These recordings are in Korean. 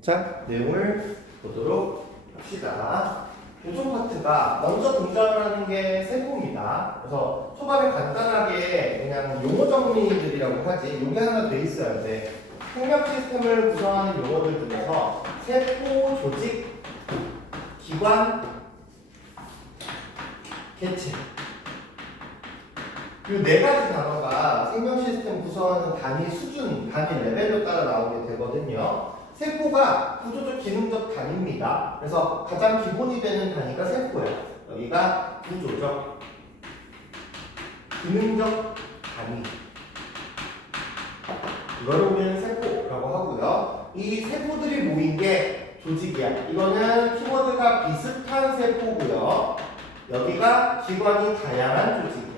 자, 내용을 보도록 합시다. 요즘 파트가 먼저 등장을 하는 게 세포입니다. 그래서 초반에 간단하게 그냥 용어 정리들이라고 하지. 요게 하나 돼 있어야 돼. 생명 시스템을 구성하는 용어들 중에서 세포, 조직, 기관, 개체. 이 네 가지 단어가 생명 시스템 구성하는 단위 수준, 단위 레벨로 따라 나오게 되거든요. 세포가 구조적 기능적 단위입니다. 그래서 가장 기본이 되는 단위가 세포예요. 여기가 구조적 기능적 단위. 이거를 우리는 세포라고 하고요. 이 세포들이 모인 게 조직이야. 이거는 키워드가 비슷한 세포고요. 여기가 기관이 다양한 조직이야.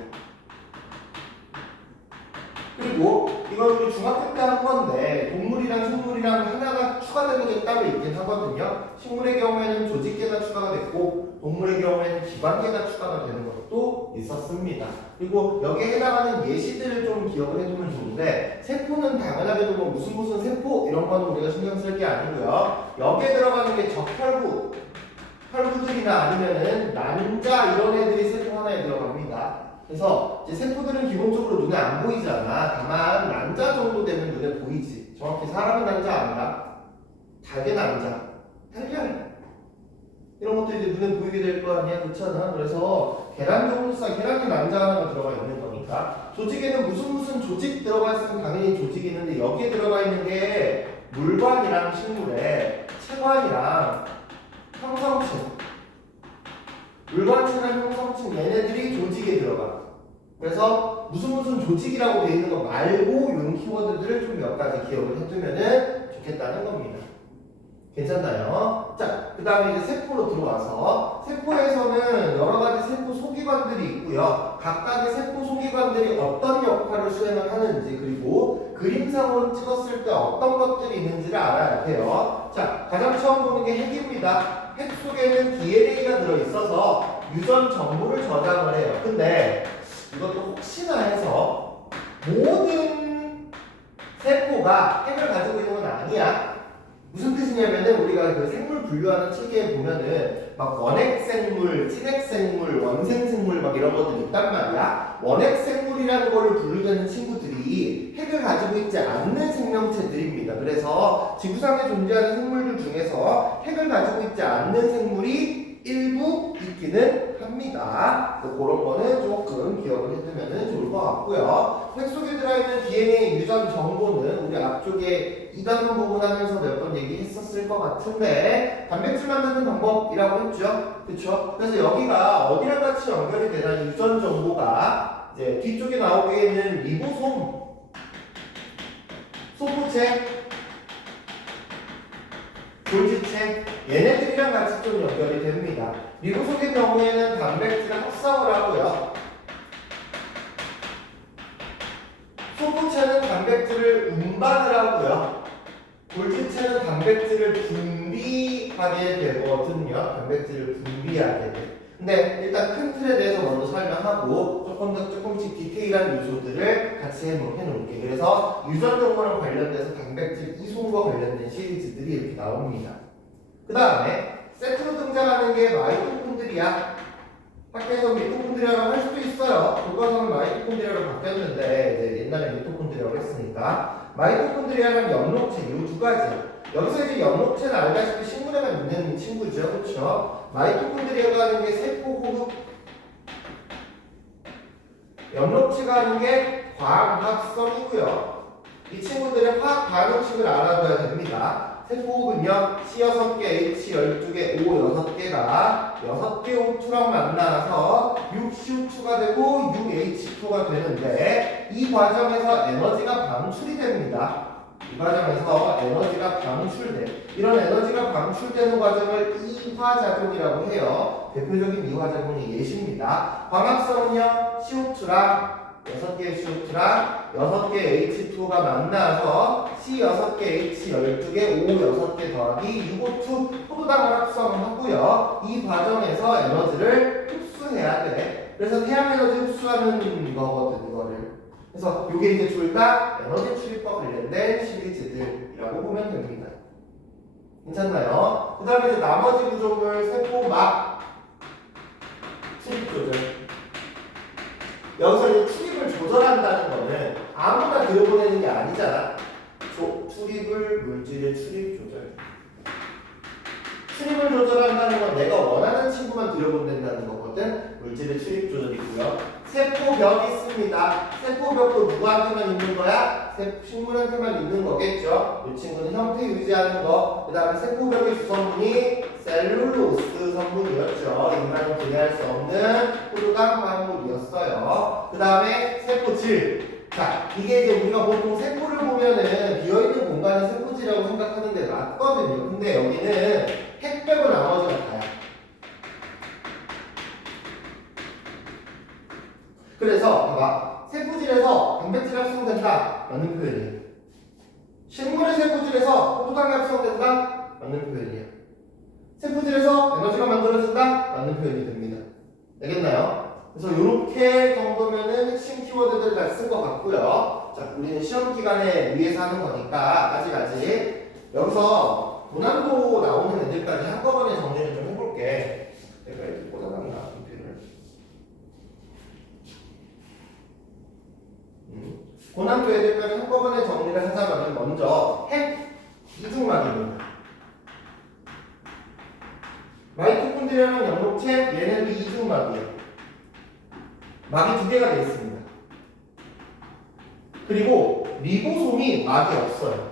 그리고 이건 우리 중학교 때 한 건데 동물이랑 식물이랑 하나가 추가되는 게 따로 있긴 하거든요. 식물의 경우에는 조직계가 추가가 됐고 동물의 경우에는 기관계가 추가가 되는 것도 있었습니다. 그리고 여기에 해당하는 예시들을 좀 기억을 해두면 좋은데 세포는 당연하게도 뭐 무슨 세포 이런 거는 우리가 신경 쓸 게 아니고요. 여기에 들어가는 게 적혈구, 혈구들이나 아니면은 난자 이런 애들이 세포 하나에 들어갑니다. 그래서 이제 세포들은 기본적으로 눈에 안 보이잖아. 다만 난자 정도 되면 눈에 보이지. 정확히 사람은 난자 아니라 닭의 난자, 달걀 이런 것도 이제 눈에 보이게 될 거 아니야, 그렇잖아. 그래서 계란 정도 싹 계란이 난자 하나가 들어가 있는 거니까 조직에는 무슨 조직 들어가 있으면 당연히 조직이 있는데 여기에 들어가 있는 게 물관이랑 식물의 체관이랑 형성층. 물관체랑 형성층 얘네들이 조직에 들어가. 그래서 무슨 조직이라고 되어 있는 거 말고 이런 키워드들을 좀 몇 가지 기억을 해두면 좋겠다는 겁니다. 괜찮나요? 자, 그 다음에 이제 세포로 들어와서 세포에서는 여러 가지 세포 소기관들이 있고요. 각각의 세포 소기관들이 어떤 역할을 수행을 하는지 그리고 그림상으로 찍었을 때 어떤 것들이 있는지를 알아야 돼요. 자, 가장 처음 보는 게 핵입니다. 핵 속에는 DNA가 들어있어서 유전 정보를 저장을 해요. 근데 이것도 혹시나 해서 모든 세포가 핵을 가지고 있는 건 아니야. 무슨 뜻이냐면은 우리가 그 생물 분류하는 책에 보면은 막 원핵생물, 친핵생물, 원생생물 막 이런 것들이 있단 말이야. 원핵생물이라는 거를 분류되는 친구들이 핵을 가지고 있지 않는 생명체들입니다. 그래서 지구상에 존재하는 생물들 중에서 핵을 가지고 있지 않는 생물이 일부 있기는 합니다. 그런 거는 조금 기억을 해두면 좋을 것 같고요. 핵 속에 들어있는 DNA 유전 정보는 우리 앞쪽에 2단원 부분 하면서 몇 번 얘기했었을 것 같은데 단백질 만드는 방법이라고 했죠. 그쵸? 그래서 여기가 어디랑 같이 연결이 되나 유전 정보가 이제 뒤쪽에 나오게 있는 리보솜, 소포체, 골지체 얘네들이랑 같이 좀 연결이 됩니다. 리보솜의 경우에는 단백질을 합성을 하고요. 소포체는 단백질을 운반을 하고요. 골지체는 단백질을 분비하게 되거든요. 단백질을 분비하게 돼. 근데 일단 큰 틀에 대해서 먼저 설명하고 조금씩 디테일한 요소들을 같이 해놓을게. 그래서 유전 정보랑 관련돼서 단백질 이송과 관련된 시리즈들이 이렇게 나옵니다. 그 다음에 세트로 등장하는 게 마이토콘드리아. 학교에서 미토콘드리아라고 할 수도 있어요. 교과서는 마이토콘드리아로 바뀌었는데 이제 옛날에 미토콘드리아라고 했으니까 마이토콘드리아랑 엽록체 이 두 가지. 여기서 이제 엽록체는 알다시피 식물에만 있는 친구죠, 그렇죠? 마이토콘드리아가 하는 게 세포 호흡, 엽록체가 하는 게 과학학성이고요. 이 친구들의 화학 반응식을 알아둬야 됩니다. 세포호흡은요, C6개, H12개, O6개가 6개 O2랑 만나서 6CO2가 되고 6H2가 되는데 이 과정에서 에너지가 방출이 됩니다. 이 과정에서 에너지가 방출돼. 이런 에너지가 방출되는 과정을 이화작용이라고 해요. 대표적인 이화작용이 예시입니다. 광합성은요, CO2랑 6개의 CO2랑 6개의 H2가 만나서 C6개, H12개, O6개 더하기 6O2 포도당을 합성하고요. 이 과정에서 에너지를 흡수해야 돼. 그래서 태양 에너지 흡수하는 거거든, 이거를. 그래서 이게 이제 둘 다 에너지 출입과 관련된 시리즈들이라고 보면 됩니다. 괜찮나요? 그 다음에 이제 나머지 구조물 세포막 출입 조절. 여기서 이제 출입을 조절한다는 거는 아무나 들여보내는 게 아니잖아. 출입을 물질의 출입 조절. 출입을 조절한다는 건 내가 원하는 친구만 들여보낸다는 거거든. 물질의 출입 조절이고요. 세포벽이 있습니다. 세포벽도 누구한테만 있는 거야? 식물한테만 있는 거겠죠. 이 친구는 형태 유지하는 거. 그 다음에 세포벽의 주성분이 셀룰로스 성분이었죠. 인간은 분해할 수 없는 홀로감 화합물이었어요. 그 다음에 세포질. 자, 이게 이제 우리가 보통 세포를 보면은 비어있는 공간을 세포질이라고 생각하는데 맞거든요. 근데 여기는 핵 빼고 나머지가 다야. 그래서 봐봐. 세포질에서 단백질 합성된다. 맞는 표현이에요. 식물의 세포질에서 포도당이 합성된다. 맞는 표현이에요. 세포질에서 에너지가 만들어진다. 맞는 표현이 됩니다. 알겠나요? 그래서 이렇게 정도면은 핵심 키워드들 다 쓴 것 같고요. 자, 우리는 시험 기간에 위해서 하는 거니까 아직 여기서 고난도 나오는 애들까지 한꺼번에 정리를 좀 해볼게. 내가 이렇게 꽂아놨나 이 표현을. 고난도 애들까지 한꺼번에 정리를 하자면 먼저 핵 이중막입니다. 마이토콘드리아랑 연록체 얘네도 이중막이에요. 막이 2개가 되어 있습니다. 그리고 리보솜이 막이 없어요.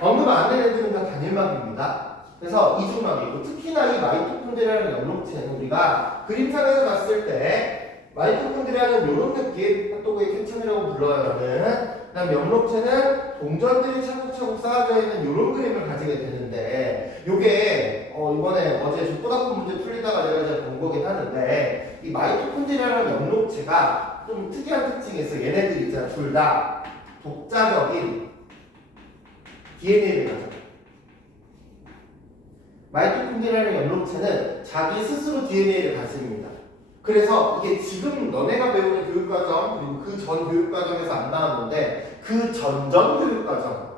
언급 안 된 애들은 다 단일막입니다. 그래서 이중막이고 특히나 이 마이토콘드리아랑 연록체는 우리가 그림상에서 봤을 때 마이토콘드리아는 이런 느낌, 핫도그의 캡천이라고 불러요. 그다음 연록체는 동전들이 차곡차곡 쌓아져 있는 이런 그림을 가지게 되는데 이게 이번에 어제 족보답고 문제 풀리다가 내가 이제 본 거긴 하는데 이 마이토콘드리아랑 연록체가 좀 특이한 특징이 있어. 얘네들이 있잖아. 둘 다 독자적인 DNA를 가져. 마이토콘드리아랑 연록체는 자기 스스로 DNA를 가집니다. 그래서 이게 지금 너네가 배우는 교육과정 그리고 그 전 교육과정에서 안 나왔는데 그 전전 교육과정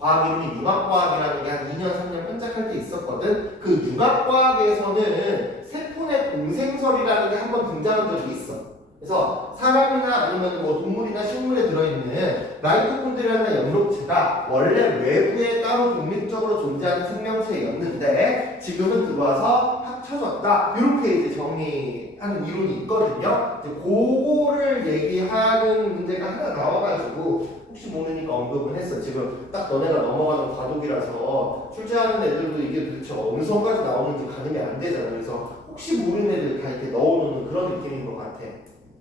과학 이론이 융합과학이라는 게 한 2년 3년 편착할 때 있었거든. 그 융합과학에서는 세포내 공생설이라는 게 한 번 등장한 적이 있어. 그래서 사람이나 아니면 뭐 동물이나 식물에 들어있는 마이토콘드리아나 연록체가 원래 외부에 따로 독립적으로 존재하는 생명체였는데 지금은 들어와서 합쳐졌다. 이렇게 이제 정리하는 이론이 있거든요. 이제 그거를 얘기하는 문제가 하나 나와가지고 혹시 모르니까 언급은 했어. 지금 딱 너네가 넘어가는 과목이라서 출제하는 애들도 이게 도대체 어느 선까지 나오는지 가늠이 안 되잖아. 그래서 혹시 모르는 애들 다 이렇게 넣어놓는 그런 느낌인 것 같아.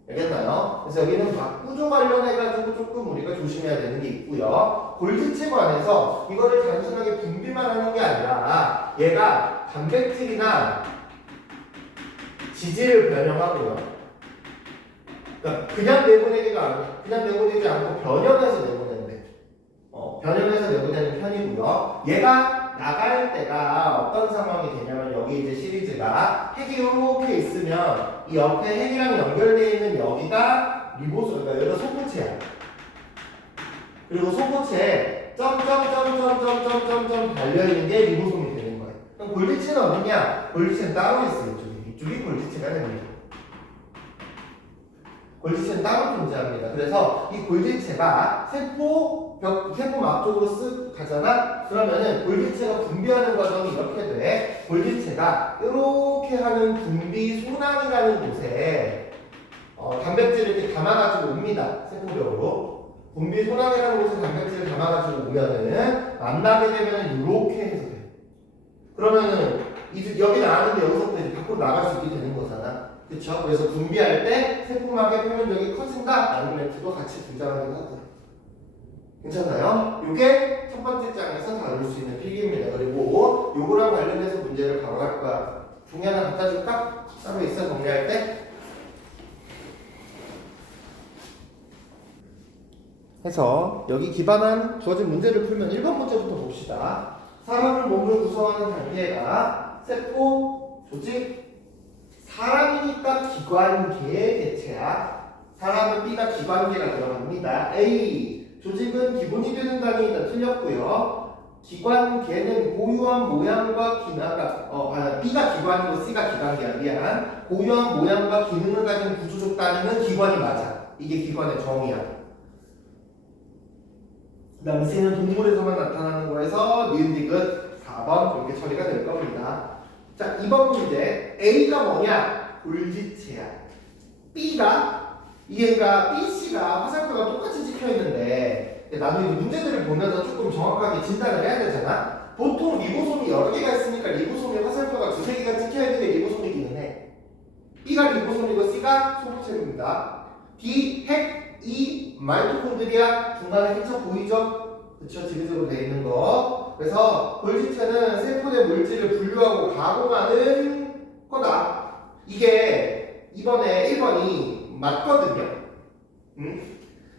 알겠나요? 그래서 여기는 막구조 관련해가지고 조금 우리가 조심해야 되는 게 있고요. 골드체 관해서 이거를 단순하게 분비만 하는 게 아니라 얘가 단백질이나 지질을 변형하고요. 그러니까 그냥 내보내지 않고 변형해서 내보낸대. 변형해서 내보내는 편이고요. 얘가 나갈 때가 어떤 상황이 되냐면 여기 이제 시리즈가 핵이 이렇게 있으면 이 옆에 핵이랑 연결되어 있는 여기가 리보솜, 그러니까 여기가 소포체야. 그리고 소포체에 점점점점점점점 달려있는 게 리보솜이 되는 거예요. 그럼 골지체는 어디냐? 골지체는 따로 있어요. 이쪽이 골지체가 됩니다. 골지체는 따로 존재합니다. 그래서 이 골지체가 세포막 쪽으로 쓱 가잖아? 그러면은 골지체가 분비하는 과정이 이렇게 돼. 골지체가 이렇게 하는 분비 소낭이라는 곳에 단백질을 이렇게 담아가지고 옵니다. 세포벽으로. 분비 소낭이라는 곳에 단백질을 담아가지고 오면은 만나게 되면은 이렇게 해서 돼. 그러면은 여기 나왔는데 여기서부터 이제 밖으로 나갈 수 있게 되는 거잖아. 그쵸? 그래서 분비할 때 세포막의 표면적이 커진다 라는 멘트도 같이 등장하긴 하고. 괜찮나요? 이게 첫 번째 장에서 다룰 수 있는 필기입니다. 그리고 요거랑 관련해서 문제를 바로 할 거야. 종이 하나 갖다 줄까? 따로 있어 정리할 때? 해서 여기 기반한 주어진 문제를 풀면 1번 문제부터 봅시다. 사람을 몸을 구성하는 단계가 세포, 조직, 사람이니까 기관계의 개체야. 사람은 B가 기관계가 들어갑니다. A. 조직은 기본이 되는 단위이다. 틀렸고요. 기관계는 고유한 모양과 기능, B가 기관이고 C가 기관계야. 미안. 고유한 모양과 기능을 가진 구조적 단위는 기관이 맞아. 이게 기관의 정의야. 그 다음에 C는 동물에서만 나타나는 거에서 니은 디귿 4번 이렇게 처리가 될 겁니다. 자, 2번 문제. A가 뭐냐? 골지체야. B가 그러니까 B, C가 화살표가 똑같이 찍혀 있는데 나도 이 문제들을 보면서 조금 정확하게 진단을 해야 되잖아. 보통 리보솜이 여러 개가 있으니까 리보솜에 화살표가 두세 개가 찍혀 있는 게 리보솜이기는 해. B가 리보솜이고 C가 소부체입니다. D, 핵, E, 마이토콘드리아 중간에 핵자 보이죠? 그쵸? 지그재그로 되어 있는 거. 그래서 골지체는 세포 내 물질을 분류하고 가공하는 거다. 이게 이번에 1번이 맞거든요.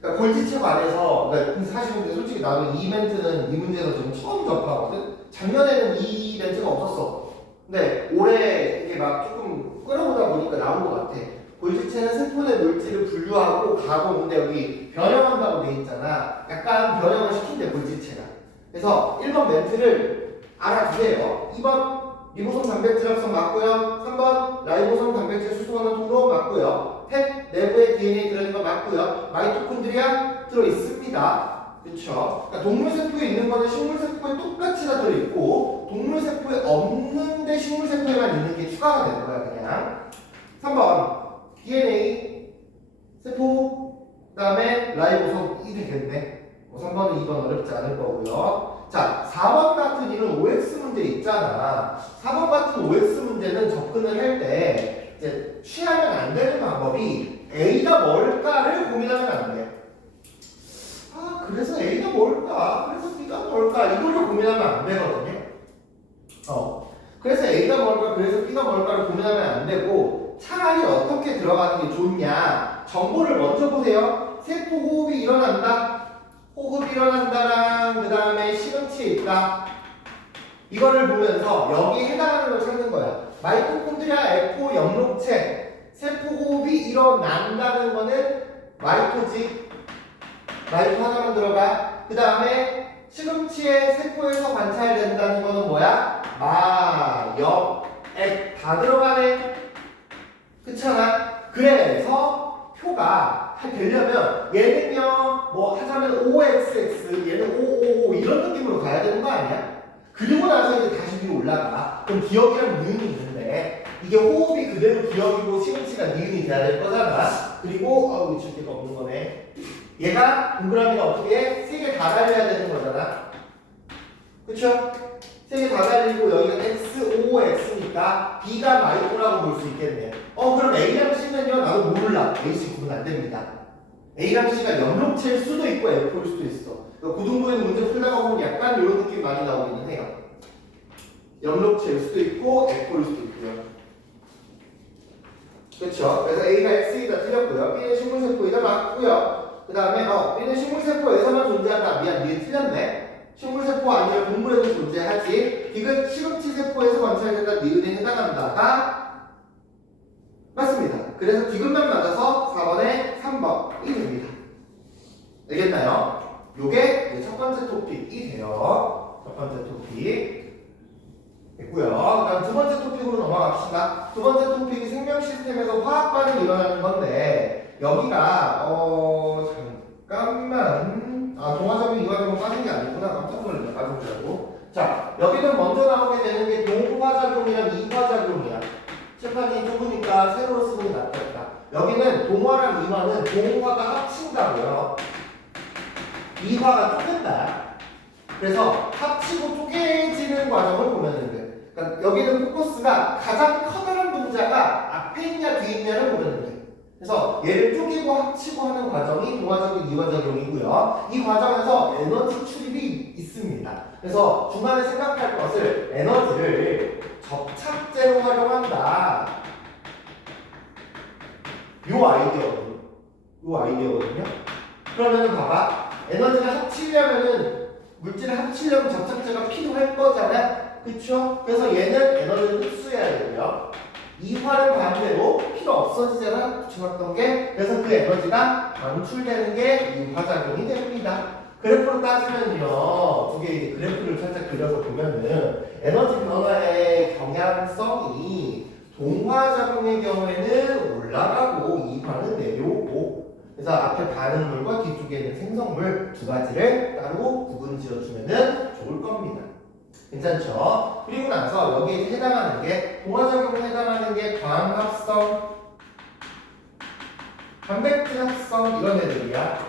그러니까 골지체 관해서 그러니까 사실 근데 솔직히 나는 이 멘트는 이 문제에서 지금 처음 접하거든. 작년에는 이 멘트가 없었어. 근데 올해 이게 막 조금 끌어보다 보니까 나온 것 같아. 골지체는 세포 내 물질을 분류하고 가공. 근데 여기 변형한다고 돼 있잖아. 약간 변형을 시킨대 골지체가. 그래서 1번 멘트를 알아두세요. 2번 리보솜 단백질 합성 맞고요. 3번 라이보솜 단백질 수송하는 통로 맞고요. 핵 내부에 DNA 들어있는 거 맞고요. 마이토콘드리아 들어있습니다. 그쵸? 그러니까 동물세포에 있는 거는 식물세포에 똑같이 다 들어있고 동물세포에 없는데 식물세포에만 있는 게 추가가 되는 거야 그냥. 3번 DNA 세포 그 다음에 라이보솜 이 되겠네. 3번은 2번 어렵지 않을 거고요. 자, 4번 같은 이런 OX 문제 있잖아. 4번 같은 OX 문제는 접근을 할 때 이제 취하면 안 되는 방법이 A가 뭘까를 고민하면 안 돼. 아, 그래서 A가 뭘까? 그래서 B가 뭘까? 이걸로 고민하면 안 되거든요. 그래서 A가 뭘까? 그래서 B가 뭘까를 고민하면 안 되고 차라리 어떻게 들어가는 게 좋냐? 정보를 먼저 보세요. 세포 호흡이 일어난다. 호흡이 일어난다랑 그 다음에 시금치에 있다. 이거를 보면서 여기에 해당하는 걸 찾는 거야. 마이토콘드리아 에포 영록체 세포 호흡이 일어난다는 거는 마이토지. 마이토 하나만 들어가. 그 다음에 시금치의 세포에서 관찰된다는 거는 뭐야? 마, 역, 액 다 들어가네. 그렇잖아. 그래서 표가 되려면 얘는요 뭐 하자면 OXX 얘는 OOO 이런 느낌으로 가야 되는 거 아니야? 그리고 나서 이제 다시 위로 올라가. 그럼 기억이랑 니은이 있는데 이게 호흡이 그대로 기억이고 시금치가 니은이 돼야 될 거잖아. 그리고 미칠 데가 없는 거네. 얘가 동그라미가 어떻게 해? 세 개 다 달려야 되는 거잖아. 그쵸? 세 개 다 달리고 여기가 XOX니까 B가 마이토라고 볼 수 있겠네. 그럼 A랑 C는요 나도 몰라. A, C 구분 안 됩니다. A랑 C가 영록체일 수도 있고 F일 수도 있어. 고등부에는 문제 풀다가 보면 약간 이런 느낌 많이 나오기는 해요. 영록체일 수도 있고 F일 수도 있고요. 그렇죠? 그래서 A가 X이다 틀렸고요. B는 식물세포이다 맞고요. 그 다음에 B는 식물세포에서만 존재한다. 미안, 니은 틀렸네. 식물세포 아니라 동물에도 존재하지. 디귿 시금치세포에서 관찰된다. 니은에 해당한다가 맞습니다. 그래서 디귿만 맞아서 4번에 3번이 됩니다. 알겠나요? 요게 첫 번째 토픽이 돼요. 첫 번째 토픽 됐고요. 그 다음 두 번째 토픽으로 넘어갑시다. 두 번째 토픽이 생명 시스템에서 화학 반응이 일어나는 건데 여기가 잠깐만 동화작용 이화작용 빠진 게 아니구나. 깜짝 놀랐네. 빠진 줄 알고. 자, 여기는 먼저 나오게 되는 게 동화작용이랑 이화작용이야. 칠판이 좁으니까 세로로 쓰는 게 낫겠다. 여기는 동화랑 이화는 동화가 합친다고요. 이화가 쪼갠다. 그래서 합치고 쪼개지는 과정을 보면 돼. 그러니까 여기는 포커스가 가장 커다란 동자가 앞에 있냐 뒤에 있냐를 보면 돼. 그래서 얘를 쪼개고 합치고 하는 과정이 동화작용, 이화작용이고요. 이 과정에서 에너지 출입이 있습니다. 그래서 중간에 생각할 것을 에너지를 접착제로 활용한다. 요 아이디어거든요. 그러면은 봐봐. 에너지를 합치려면은 물질을 합치려면 접착제가 필요할 거잖아. 그쵸? 그래서 얘는 에너지를 흡수해야 되고요. 이화는 반대로 필요 없어지잖아. 붙여놨던 게. 그래서 그 에너지가 방출되는 게 이화작용이 됩니다. 그래프로 따지면요, 두 개 이제 그래프를 살짝 그려서 보면은 에너지 변화의 경향성이 동화작용의 경우에는 올라가고 이 반은 내려오고, 그래서 앞에 반응물과 뒤쪽에 있는 생성물 두 가지를 따로 구분 지어주면은 좋을 겁니다. 괜찮죠? 그리고 나서 여기에 해당하는 게 동화작용에 해당하는 게 광합성, 단백질합성 이런 애들이야.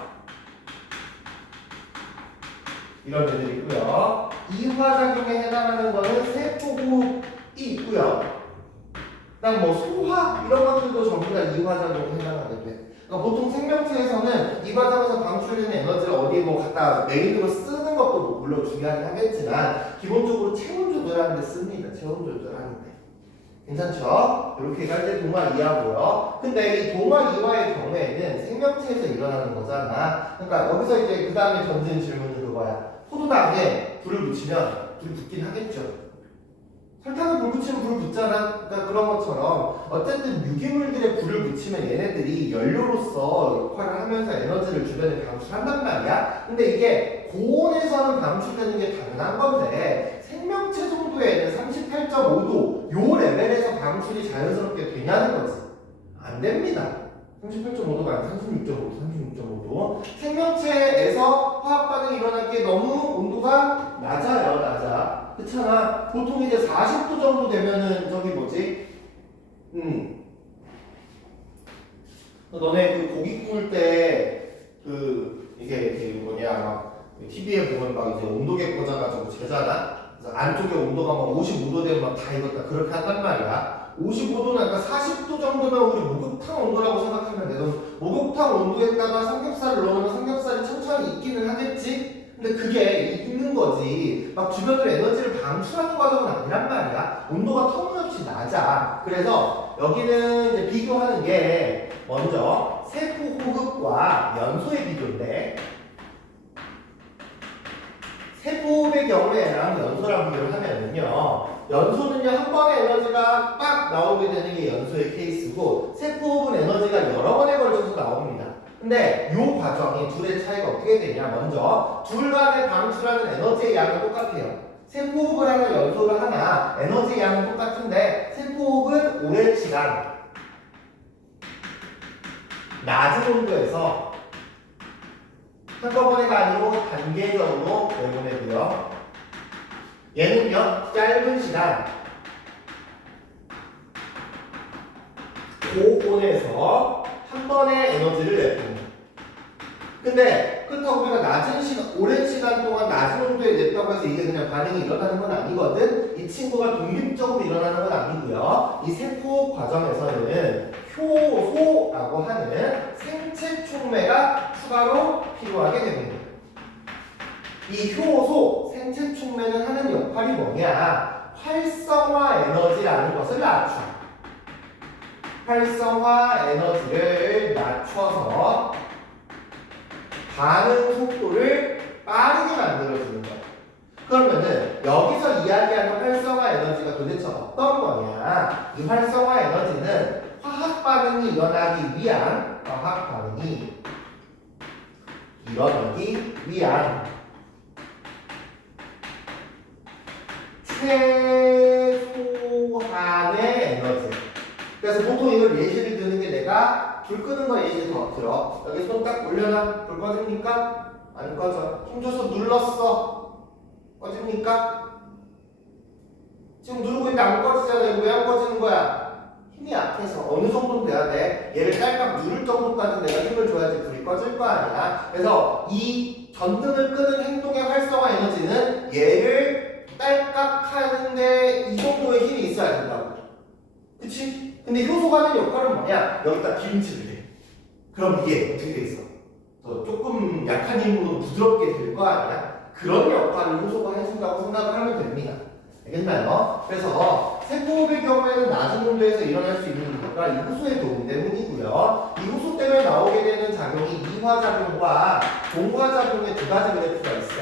이런 애들이고요. 이화작용에 해당하는 거는 세포호흡이 있고요. 그다음 뭐 소화 이런 것들도 전부 다 이화작용에 해당하게 돼. 그러니까 보통 생명체에서는 이 과정에서 방출되는 에너지를 어디에 뭐 갖다 메인으로 쓰는 것도 뭐 물론 중요하긴 하겠지만 기본적으로 체온 조절하는 데 씁니다. 체온 조절하는 데. 괜찮죠? 이렇게가 이제 동화 이하고요. 근데 이 동화 이하의 경우에는 생명체에서 일어나는 거잖아. 그러니까 여기서 이제 그 다음에 던진 질문은 그거야. 포도당에 불을 붙이면 불이 붙긴 하겠죠. 설탕에 불 붙이면 불 붙잖아. 그러니까 그런 것처럼 어쨌든 유기물들의 불을 붙이면 얘네들이 연료로서 역할을 하면서 에너지를 주변에 방출한단 말이야. 근데 이게 고온에서는 방출되는 게 당연한 건데 생명체 정도에는 38.5도 요 레벨에서 방출이 자연스럽게 되냐는 거지. 안 됩니다. 38.5도가 아니라 36.5도. 생명체에서 화학 반응이 일어날 게 너무 온도가 낮아요, 낮아. 그렇잖아. 보통 이제 40도 정도 되면은 저기 뭐지? 너네 그 고기 구울 때 그 이게 그 뭐냐 막 TV에 보면 막 이제 온도계 꽂아가지고 재잖아. 그래서 안쪽에 온도가 막 55도 되면 막 다 익었다 그렇게 한단 말이야. 55도는 아까 40도 정도면 우리 목욕탕 온도라고 생각하면 돼. 넌 목욕탕 온도에다가 삼겹살을 넣으면 삼겹살이 천천히 익기는 하겠지? 근데 그게 익는 거지. 막 주변으로 에너지를 방출하는 과정은 아니란 말이야. 온도가 터무니없이 낮아. 그래서 여기는 이제 비교하는 게 먼저 세포 호흡과 연소의 비교인데 세포호흡의 경우에랑 연소랑 비교를 하면은요, 연소는요 한 번의 에너지가 빡 나오게 되는 게 연소의 케이스고 세포호흡은 에너지가 여러 번에 걸쳐서 나옵니다. 근데 이 과정이 둘의 차이가 어떻게 되냐? 먼저 둘 간에 방출하는 에너지의 양은 똑같아요. 세포호흡을 하나 연소를 하나 에너지의 양은 똑같은데 세포호흡은 오랜 시간 낮은 온도에서 한꺼번에가 아니고 단계적으로 내보내고요. 얘는요 짧은 시간 고온에서 한 번에 에너지를 내봅니다. 근데 그렇다고 우리가 낮은 시간, 오랜 시간 동안 낮은 온도에 냈다고 해서 이게 그냥 반응이 일어나는 건 아니거든. 이 친구가 독립적으로 일어나는 건 아니고요. 이 세포 과정에서는 효소라고 하는 생체 촉매가 추가로 필요하게 됩니다. 이 효소, 생체 촉매는 하는 역할이 뭐냐? 활성화 에너지라는 것을 낮춰. 활성화 에너지를 낮춰서 반응 속도를 빠르게 만들어주는 거야. 그러면은 여기서 이야기하는 활성화 에너지가 도대체 어떤 거냐? 이 활성화 에너지는 화학 반응이 일어나기 위한 최소한의 에너지. 그래서 보통 이걸 예시를 드는 게 내가 불 끄는 거 예시 더 들어. 여기 손 딱 올려놔. 불 꺼집니까? 안 꺼져. 힘줘서 눌렀어. 꺼집니까? 지금 누르고 있는데 안 꺼지잖아. 이거 왜 안 꺼지는 거야? 힘이 약해서 어느 정도는 돼야 돼. 얘를 딸깍 누를 정도까지 내가 힘을 줘야지 불이 꺼질 거 아니야. 그래서 이 전등을 끄는 행동의 활성화 에너지는 얘를 딸깍 하는데 이 정도의 힘이 있어야 된다고. 그치? 근데 효소가 하는 역할은 뭐냐? 여기다 기름칠을 해. 그럼 이게 어떻게 돼 있어? 더 조금 약한 힘으로 부드럽게 될 거 아니야? 그런 역할을 효소가 해준다고 생각을 하면 됩니다. 알겠나요? 그래서 세포호흡의 경우에는 낮은 온도에서 일어날 수 있는 이유가 이 효소의 도움 때문이고요. 이 효소 때문에 나오게 되는 작용이 이화작용과 동화작용의 두 가지 그래프가 있어.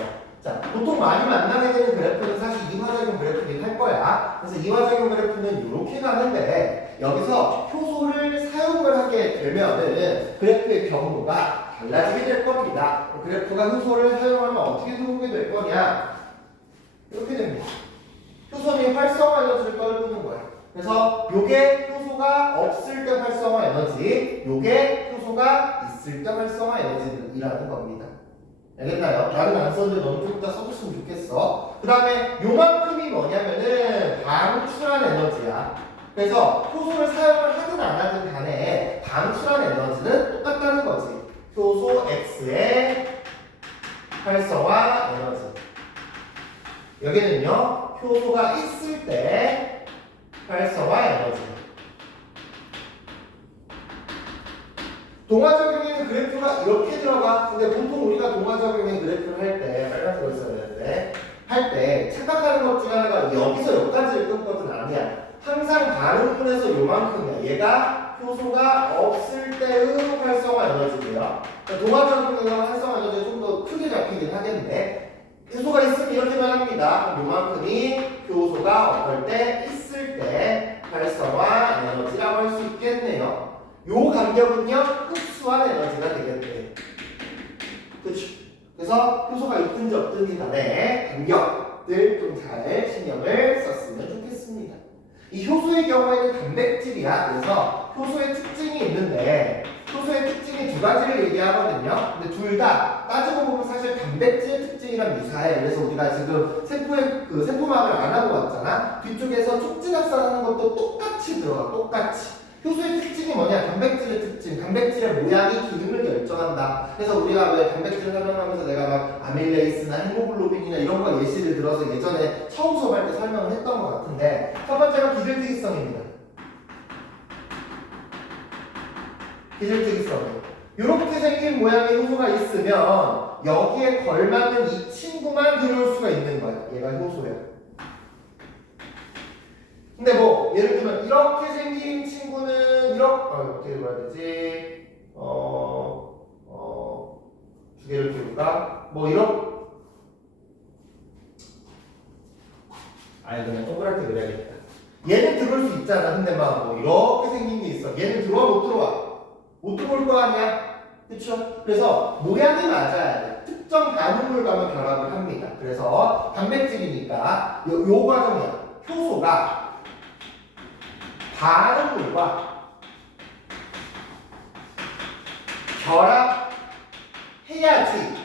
자, 보통 많이 만나게 되는 그래프는 사실 이화작용 그래프긴 할 거야. 그래서 이화작용 그래프는 이렇게 가는데 여기서 효소를 사용을 하게 되면은 그래프의 경로가 달라지게 될 겁니다. 그래프가 효소를 사용하면 어떻게 들어오게 될 거냐? 이렇게 됩니다. 효소는 활성화 에너지를 떨구는 거예요. 그래서 요게 효소가 없을 때 활성화 에너지, 요게 효소가 있을 때 활성화 에너지라는 겁니다. 알겠나요? 나는 안 썼는데 너는 좀 이따 써줬으면 좋겠어. 그 다음에 요만큼이 뭐냐면은 방출한 에너지야. 그래서 효소를 사용을 하든 안 하든 간에 방출한 에너지는 똑같다는 거지. 효소 X의 활성화 에너지. 여기는요, 효소가 있을 때 활성화 에너지. 동화적용에는 그래프가 이렇게 들어가. 근데 보통 우리가 동화적용의 그래프를 할 때, 빨간색으로 써야 되는데, 할 때 착각하는 것 중에 하나가 여기서 여기까지를 끊거든 아니야. 항상 반응분에서 요만큼이야. 얘가 효소가 없을 때의 활성화 에너지고요. 동화적용의 활성화 에너지가 좀 더 크게 잡히긴 하겠네. 효소가 있으면 이렇게만 합니다. 요만큼이 효소가 어떨 때 있을 때 활성화 에너지라고 할 수 있겠네요. 요 간격은요 흡수한 에너지가 되겠네. 그렇죠? 그래서 효소가 있든지 없든지 간에 간격들 좀 잘 신경을 썼으면 좋겠습니다. 이 효소의 경우에는 단백질이야. 그래서 효소의 특징이 있는데 효소의 특징이 두 가지를 얘기하거든요. 근데 둘 다 따지고 보면 사실 단백질의 특징이랑 유사해. 그래서 우리가 지금 세포막을 안 하고 왔잖아. 뒤쪽에서 촉진합산하는 것도 똑같이 들어가. 똑같이. 효소의 특징이 뭐냐? 단백질의 특징. 단백질의 모양이 기능을 결정한다. 그래서 우리가 왜 단백질 설명하면서 내가 막 아밀레이스나 헤모글로빈이나 이런 거 예시를 들어서 예전에 처음 수업할 때 설명을 했던 것 같은데 첫 번째가 기질특이성입니다. 기질특이성. 이렇게 생긴 모양의 효소가 있으면 여기에 걸맞는 이 친구만 들어올 수가 있는 거야. 얘가 효소야. 근데 뭐 예를 들면 이렇게 생긴 친구는 어떻게 봐야 되지? 두 개를 들을까? 뭐 그냥 동그랗게 그려야겠다. 얘는 들어올 수 있잖아. 근데 막 뭐 이렇게 생긴 게 있어. 얘는 들어와 못 들어와? 못 들어올 거 아니야? 그쵸? 그래서 모양이 맞아야 돼. 특정 반응물과만 결합을 합니다. 그래서 단백질이니까 요 과정이야. 효소가 반응물과 결합해야지만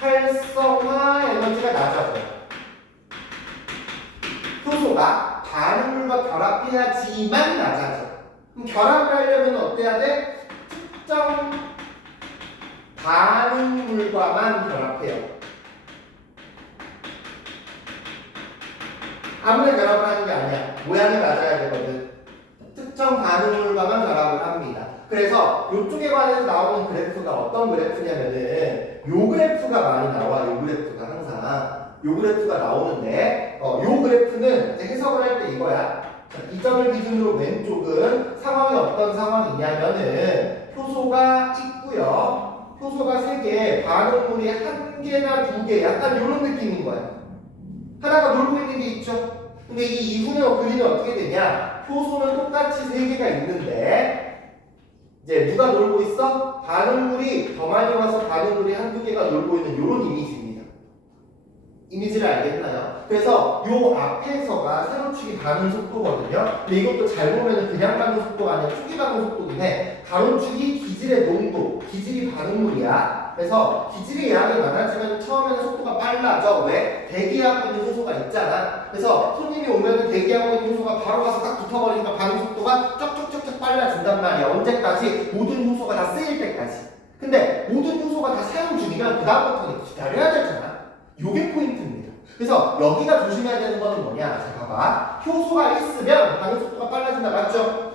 활성화 에너지가 낮아져요. 효소가 반응물과 결합해야지만 낮아져. 그럼 결합을 하려면 어때야 돼? 특정 반응물과만 결합해요. 아무나 결합을 하는 게 아니야. 모양이 맞아야 되거든. 특정 반응물과만 결합을 합니다. 그래서 이쪽에 관해서 나오는 그래프가 어떤 그래프냐면은 요 그래프가 많이 나와. 요 그래프가 항상 요 그래프가 나오는데 요 그래프는 이제 해석을 할 때 이거야. 자, 이 점을 기준으로 왼쪽은 상황이 어떤 상황이냐면은 효소가 있고요. 효소가 3개, 반응물이 1개나 2개, 약간 이런 느낌인 거야. 하나가 놀고 있는 게 있죠. 근데 이 이후에 그림이 어떻게 되냐? 효소는 똑같이 3개가 있는데 이제 누가 놀고 있어? 반응물이 더 많이 와서 반응물이 1~2개가 놀고 있는 이런 이미지입니다. 이미지를 알겠나요? 그래서 요 앞에서가 세로축이 반응 속도거든요. 근데 이것도 잘 보면 그냥 반응 속도가 아니라 축이 반응 속도긴 해. 가로축이 기질의 농도, 기질이 반응물이야. 그래서 기질의 양이 많아지면 처음에는 속도가 빨라져. 왜? 대기하고 있는 효소가 있잖아. 그래서 손님이 오면은 대기하고 있는 효소가 바로 가서 딱 붙어버리니까 반응 속도가 쩍쩍쩍쩍 빨라진단 말이야. 언제까지? 모든 효소가 다 쓰일 때까지. 근데 모든 효소가 다 사용 중이면 그다음부터는 기다려야 되잖아. 요게 포인트입니다. 그래서 여기가 조심해야 되는 거는 뭐냐? 자, 봐봐. 효소가 있으면 반응 속도가 빨라진다. 맞죠?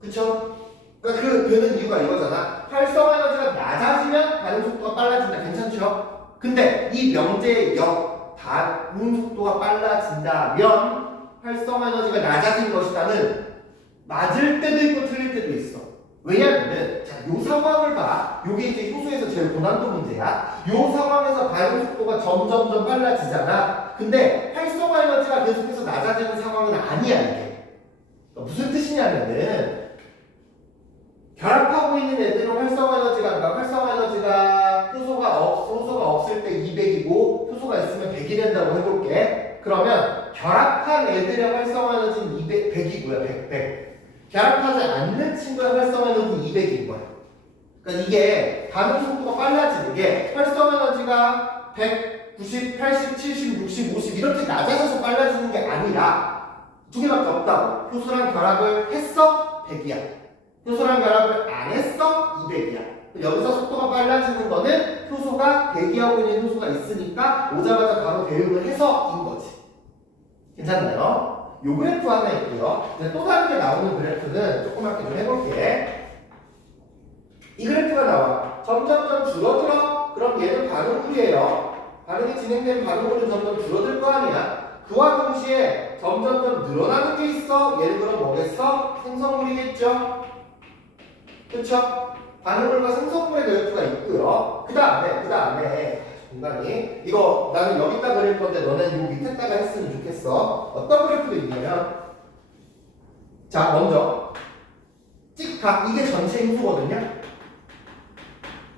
그쵸? 그러니까 그 되는 이유가 이거잖아. 활성화 에너지가 낮아지면 반응 속도가 빨라진다. 괜찮죠? 근데 이 명제의 반응 속도가 빨라진다면 활성화 에너지가 낮아진 것이다는 맞을 때도 있고 틀릴 때도 있어. 왜냐면은 자, 요 상황을 봐. 요게 이제 효소에서 제일 고난도 문제야. 요 상황에서 반응 속도가 점점점 빨라지잖아. 근데 활성화 에너지가 계속해서 낮아지는 상황은 아니야, 이게. 무슨 뜻이냐면은 결합하고 있는 애들은 활성화 에너지가, 그러니까 활성화 에너지가 효소가 없을 때 200이고 효소가 있으면 100이 된다고 해볼게. 그러면 결합한 애들의 활성화 에너지는 100이고요. 100. 결합하지 않는 친구의 활성화 에너지는 200인 거예요. 그러니까 이게 반응 속도가 빨라지는 게 활성화 에너지가 100, 90, 80, 70, 60, 50 이렇게 낮아져서 빨라지는 게 아니라 두 개밖에 없다고. 효소랑 결합을 했어? 100이야. 효소랑 결합을 안 했어? 200이야. 여기서 속도가 빨라지는 거는 효소가 대기하고 있는 효소가 있으니까 오자마자 바로 대응을 해서인 거지. 괜찮나요? 요 그래프 하나 있고요. 이제 또 다른 게 나오는 그래프는 조그맣게 좀 해볼게. 이 그래프가 나와. 점점점 줄어들어. 그럼 얘는 반응물이에요. 반응이 진행된 반응물은 점점 줄어들 거 아니야. 그와 동시에 점점점 늘어나는 게 있어. 얘는 그럼 뭐겠어? 생성물이겠죠. 그쵸? 반응물과 생성물의 그래프가 있고요. 그 다음에 공간이 이거 나는 여기다 그릴 건데 너는 요 밑에다가 했으면 좋겠어. 어떤 그래프도 있냐면 자 먼저 찍각 이게 전체 효소거든요.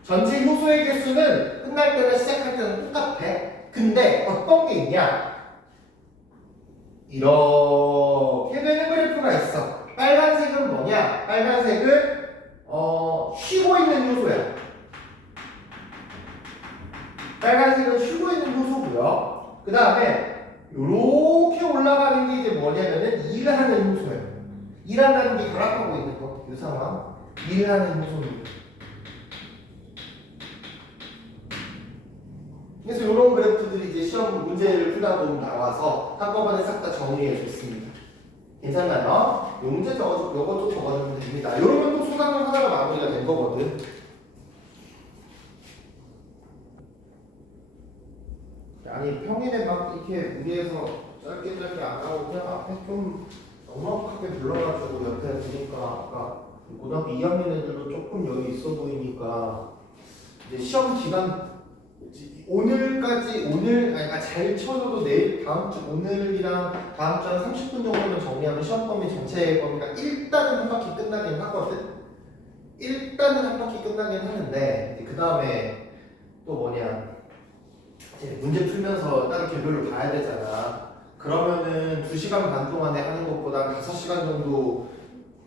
전체 효소의 개수는 끝날 때나 시작할 때는 똑같아. 근데 어떤 게 있냐? 이렇게 되는 그래프가 있어. 빨간색은 뭐냐? 빨간색은 쉬고 있는 효소야. 빨간색은 쉬고 있는 효소고요. 그 다음에 이렇게 올라가는 게 이제 뭐냐면은 일하는 효소예요. 일한다는 게 결합하고 있는 거. 이 상황. 일하는 효소입니다. 그래서 이런 그래프들이 이제 시험 문제를 풀다 보면 나와서 한꺼번에 싹 다 정리해 줬습니다. 괜찮나요? 요 문제 요것도 적어주면 됩니다. 이러면 또 수강을 하나가 마무리가 된 거거든. 아니 평일에 막 이렇게 무리해서 짧게 안 하고 그냥 앞에 좀 넉넉하게 불러가지고 옆에 보니까 아까 고등학교 2학년 애들도 조금 여유 있어 보이니까 이제 시험 기간 그러니까 잘 쳐줘도 내일 다음 주 오늘이랑 다음 주 한 30분 정도면 정리하면 시험 범위 전체 범위가 일단은 한 바퀴 끝나긴 하거든. 일단은 한 바퀴 끝나긴 하는데 그 다음에 또 뭐냐 이제 문제 풀면서 따로 개별로 봐야 되잖아. 그러면은 2시간 반 동안에 하는 것보다 5시간 정도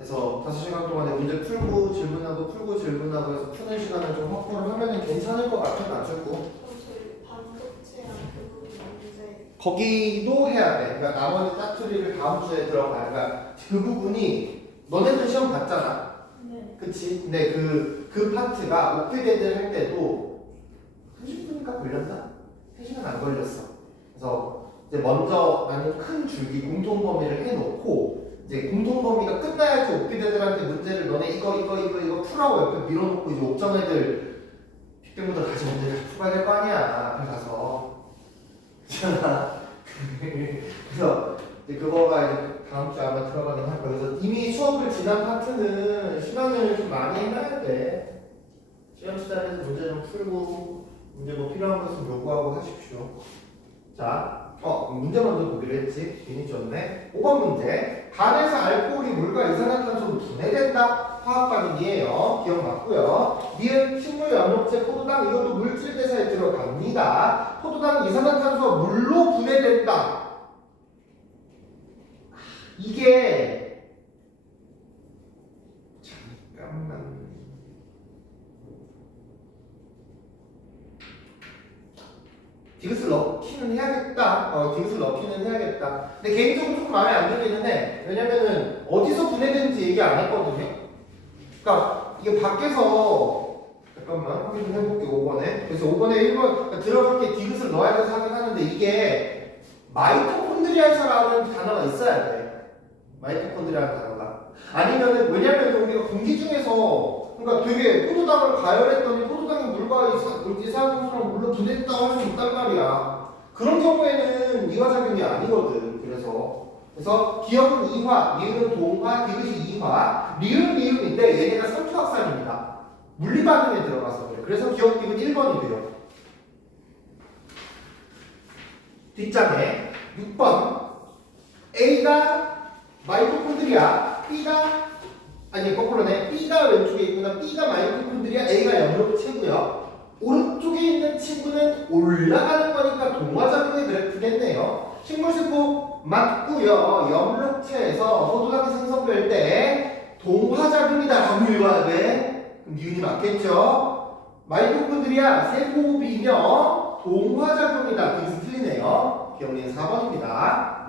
해서 5시간 동안에 문제 풀고 질문하고 해서 푸는 시간을 좀 확보를 하면은 괜찮을 것 같아. 나중고 거기도 해야 돼. 그러니까 나머지 짜투리를 다음 주에 들어가야. 그러니까 그 부분이 너네들 시험 봤잖아. 네. 그치? 근데 그 파트가 오피데드를 할 때도 30분인가 걸렸나? 3시간 안 걸렸어. 그래서 이제 먼저 나는 큰 줄기 공통 범위를 해놓고 이제 공통 범위가 끝나야지 오피데드한테 문제를 너네 이거 풀라고 옆에 밀어놓고 이제 옥정 애들 픽대부터 다시 문제를 풀어야 될 거 아니야. 앞에 가서. 그래서 이제 그거가 이제 다음 주에 아마 들어가긴 할 거예요. 그래서 이미 수업을 지난 파트는 시간을 좀 많이 해놔야 돼. 시험 시간에서 문제 좀 풀고 문제 뭐 필요한 것은 요구하고 하십시오. 자, 문제 먼저 보기로 했지. 괜히 줬네. 5번 문제. 간에서 알코올이 물과 이산화탄소로 분해된다. 화학반응이에요. 기억 맞고요. 니은 식물 연록제 포도당 이것도 물질 대사에 들어갑니다. 포도당 이산화탄소가 물로 분해된다. 이게 잠깐만. 디귿을 넣기는 해야겠다. 디귿을 넣기는 해야겠다. 근데 개인적으로 조금 마음에 안 들기는 해. 왜냐면은 어디서 분해되는지 얘기 안 했거든요. 그러니까 이게 밖에서 잠깐만 확인 좀 해볼게. 5번에 그래서 5번에 1번 그러니까 들어갈 때 디귿을 넣어야 돼서 하긴 하는데 이게 마이토콘드리아에서라는 단어가 있어야 돼. 마이토콘드리아라는 단어가 아니면은 왜냐면 우리가 공기 중에서 그러니까 되게 포도당을 가열했더니 포도당이 물과 이산화탄소랑 물로 분해했다고 할 수 있단 말이야. 그런 경우에는 이화작용이 아니거든. 그래서 기억은 이화, 니은은 동화, 디귿이 이화, 리은 미음인데 얘네가 삼투학산입니다. 물리반응에 들어가서 그래. 그래서 기억 디귿 1번이 돼요. 뒷장에 6번 A가 마이토콘드리아, B가 아니 거꾸로네. B가 왼쪽에 있구나. B가 마이토콘드리아, A가 염록체고요. 오른쪽에 있는 친구는 올라가는 거니까 동화작용의 그래프겠네요. 식물세포 맞고요. 염록체에서 포도당이 생성될 때 동화작용이다 라고 읽어야 돼. 그럼 니은이 맞겠죠? 마이토콘드리아 세포비며 동화작용이다. 그래서 틀리네요. 기억은 4번입니다.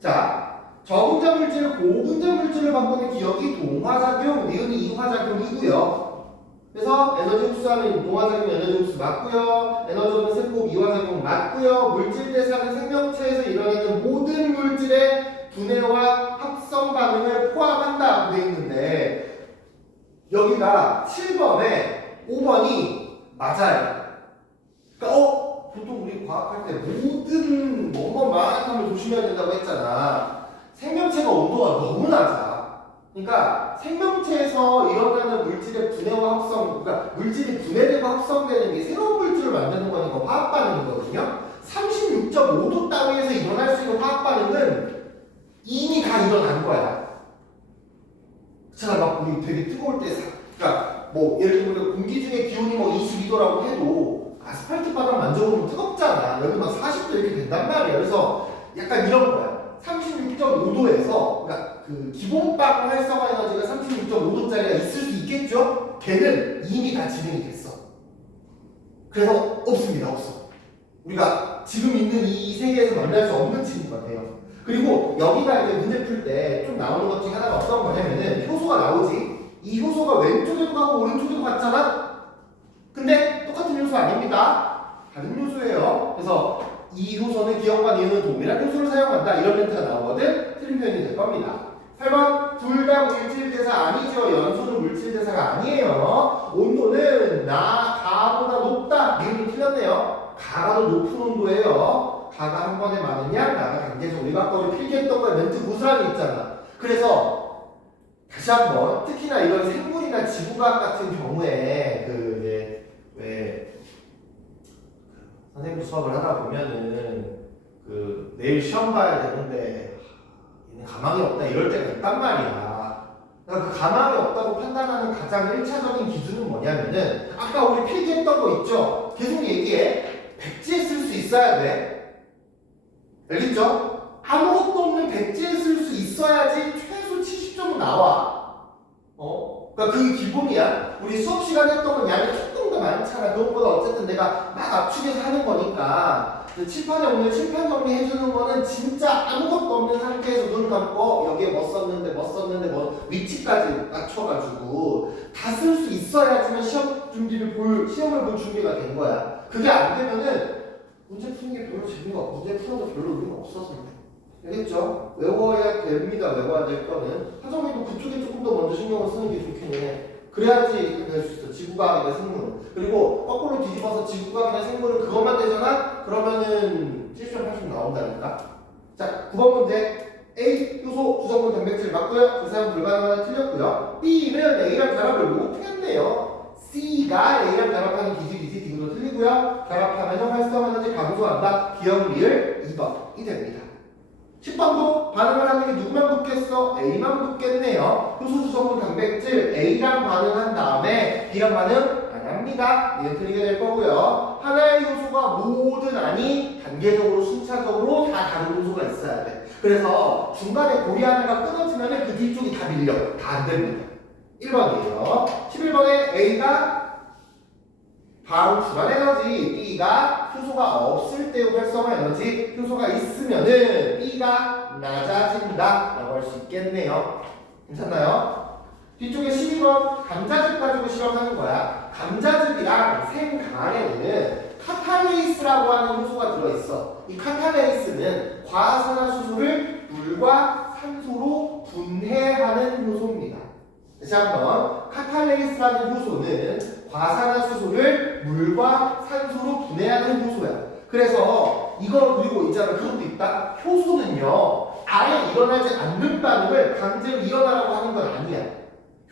자, 저분자 물질, 고분자 물질을 바꾸는 기억이 동화작용, 니은이 이화작용이고요. 그래서 에너지 흡수하는 동화작용, 에너지 흡수 맞고요. 에너지 없는 세포 이화작용 맞고요. 물질 대사는 생명체에서 일어나는 모든 물질의 분해와 합성 반응을 포함한다 되어 있는데 여기가 7번에 5번이 맞아요. 그러니까 보통 우리 과학할 때 모든 뭐뭐만큼을 조심해야 된다고 했잖아. 생명체가 온도가 너무 낮아. 그러니까 생명체에서 일어나는 물질의 분해와 합성, 그러니까 물질이 분해되고 합성되는 게 새로운 물질을 만드는 거니까 화학 반응이거든요. 36.5도 따위에서 일어날 수 있는 화학 반응은 이미 다 일어난 거야. 제가 막 우리 되게 뜨거울 때, 그러니까 뭐 예를 들면 공기 중에 기온이 뭐 22도라고 해도 아스팔트 바닥 만져보면 뜨겁잖아. 여기 막 40도 이렇게 된단 말이야. 그래서 약간 이런 거야. 36.5도에서 그러니까 그 기본빵 활성화 에너지가 36.5도짜리가 있을 수 있겠죠? 걔는 이미 다 진행이 됐어. 그래서 없습니다. 없어. 우리가 지금 있는 이 세계에서 만날 수 없는 친구가 돼요. 그리고 여기가 이제 문제 풀 때 좀 나오는 것 중에 하나가 어떤 거냐면은 효소가 나오지. 이 효소가 왼쪽에도 가고 오른쪽에도 갔잖아. 근데 똑같은 효소 아닙니다. 다른 효소예요. 그래서 이 효소는 기억과 니은은 동일한 효소를 사용한다. 이런 멘트가 나오거든. 틀린 표현이 될 겁니다. 8번 둘 다 물질 대사 아니죠. 연소는 물질 대사가 아니에요. 온도는 가보다 높다. 니은이 틀렸네요. 가가 더 높은 온도예요. 가가 한 번에 많은 양, 나가 단계적. 우리가 아까 우리 필기했던 거에 멘트 고스란히 있잖아. 그래서 다시 한번 특히나 이런 생물이나 지구과학 같은 경우에 그 이제 왜 선생님 수업을 하다 보면은 그 내일 시험 봐야 되는데 얘는 가망이 없다 이럴 때가 있단 말이야. 그러니까 그 가망이 없다고 판단하는 가장 1차적인 기준은 뭐냐면은 아까 우리 필기했던 거 있죠? 계속 얘기해. 백지에 쓸 수 있어야 돼. 알겠죠? 아무것도 없는 백지에 쓸 수 있어야지 최소 70점은 나와. 그러니까 그게 기본이야. 우리 수업 시간에 했던 건 양이 조금 더 많잖아. 그것보다 어쨌든 내가 막 압축해서 하는 거니까 칠판에 오늘 칠판 정리해주는 거는 진짜 아무것도 없는 상태에서 눈 감고 여기에 뭐 썼는데 뭐 위치까지 맞춰가지고 다 쓸 수 있어야지만 시험을 볼 준비가 된 거야. 그게 안 되면은 문제 푸는 게 별로 재미가 없고 문제 풀어도 별로 의미가 없어서 알겠죠? 외워야 됩니다. 외워야 될 거는 하정이도 그쪽에 조금 더 먼저 신경을 쓰는 게 좋겠네. 그래야지 될 수 있어. 지구과학이나 생물은. 그리고 거꾸로 뒤집어서 지구과학이나 생물은 그것만 되잖아? 그러면은 70점 80점 나온다니까. 자, 9번 문제. A 효소 주성분 단백질 맞고요. 그 사용 불가능하다 틀렸고요. B는 A랑 결합을 못했네요. C가 A랑 결합하는 기질이지. D도 틀리고요. 결합하면 활성화하는지 감소한다. 기억 리을 2번이 됩니다. 10번도 반응을 하는 게 누구만 붙겠어? A만 붙겠네요. 효소 주성분 단백질 A랑 반응한 다음에 B랑 반응 안 합니다. 이게 틀리게 될 거고요. 하나의 효소가 모든 아니 단계적으로 순차적으로 다 다른 요소가 있어야 돼. 그래서 중간에 고리 하나가 끊어지면 그 뒤쪽이 다 밀려. 다 안 됩니다. 1번이에요. 11번에 A가 바로 주간 에너지, B가 효소가 없을 때의 활성화 에너지, 효소가 있으면은 B가 낮아진다 라고 할 수 있겠네요. 괜찮나요? 뒤쪽에 12번 감자즙 가지고 실험하는 거야. 감자즙이랑 생강에는 카탈레이스라고 하는 효소가 들어있어. 이 카탈레이스는 과산화수소를 물과 산소로 분해하는 효소입니다. 다시 한번 카탈레이스라는 효소는 과산화수소를 물과 산소로 분해하는 효소야. 그래서 이거 그리고 있잖아. 그것도 있다. 효소는요 아예 일어나지 않는 반응을 강제로 일어나라고 하는 건 아니야.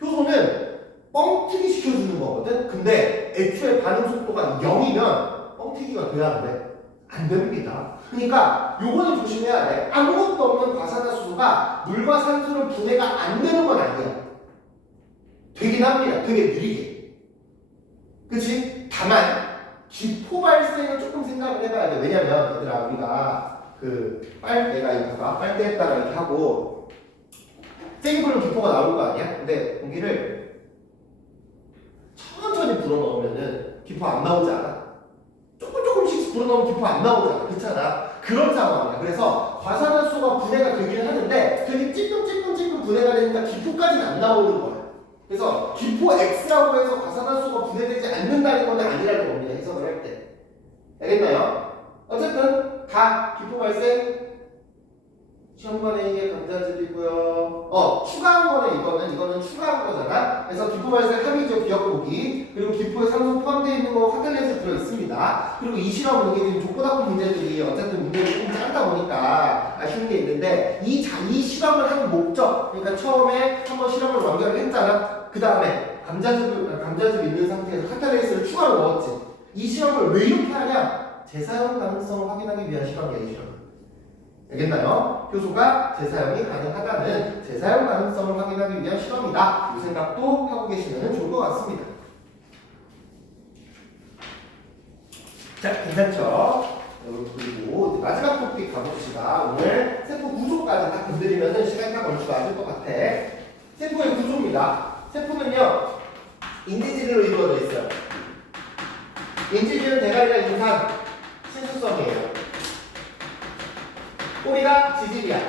효소는 뻥튀기 시켜주는 거거든. 근데 애초에 반응 속도가 0이면 뻥튀기가 돼야 안 돼? 안 됩니다. 그러니까 요거는 조심해야 돼. 아무것도 없는 과산화수소가 물과 산소를 분해가 안 되는 건 아니야. 되긴 합니다. 되게 느리게. 그치? 다만 기포 발생은 조금 생각을 해봐야 돼. 왜냐면 얘들아 우리가 내가 이거 봐봐. 빨대에다가 이렇게 하고 세이브는 기포가 나올 거 아니야? 근데 공기를 천천히 불어넣으면은 기포 안 나오지 않아? 조금씩 불어넣으면 기포 안 나오잖아. 그렇잖아. 그런 상황이야. 그래서 과산화수소가 분해가 되긴 하는데 되게 찔끔찔끔 분해가 되니까 기포까지는 안 나오는 거야. 그래서 기포 X라고 해서 과산화수소가 분해되지 않는다는 건 아니라는 겁니다. 해석을 할 때. 알겠나요? 어쨌든 다 기포 발생 시험관에 이게 감자즙이고요. 추가한 거는 이거는 추가한 거잖아. 그래서 기포 발생 합의죠. 기억 보기. 그리고 기포에 산소 포함되어 있는 거 카탈리에서 들어 있습니다. 그리고 이 실험은 이게 지금 족보답은 문제들이 어쨌든 문제를 조금 짧다 보니까 아쉬운 게 있는데 이 실험을 하는 목적. 그러니까 처음에 한번 실험을 완결을 했잖아. 그 다음에 감자즙 있는 상태에서 카탈리에스를 추가로 넣었지. 이 실험을 왜 이렇게 하냐? 재사용 가능성을 확인하기 위한 실험이야. 이 실험. 알겠나요? 효소가 재사용이 가능하다는 재사용 가능성을 확인하기 위한 실험이다. 이 생각도 하고 계시면 좋을 것 같습니다. 자, 괜찮죠? 그리고 마지막 토픽 가봅시다. 오늘 세포 구조까지 다 건드리면 시간이 다 걸쳐 맞을 것 같아. 세포의 구조입니다. 세포는요, 인지질로 이루어져 있어요. 인지질은 대가리가 인산, 친수성이에요. 꼬리가 지질이야.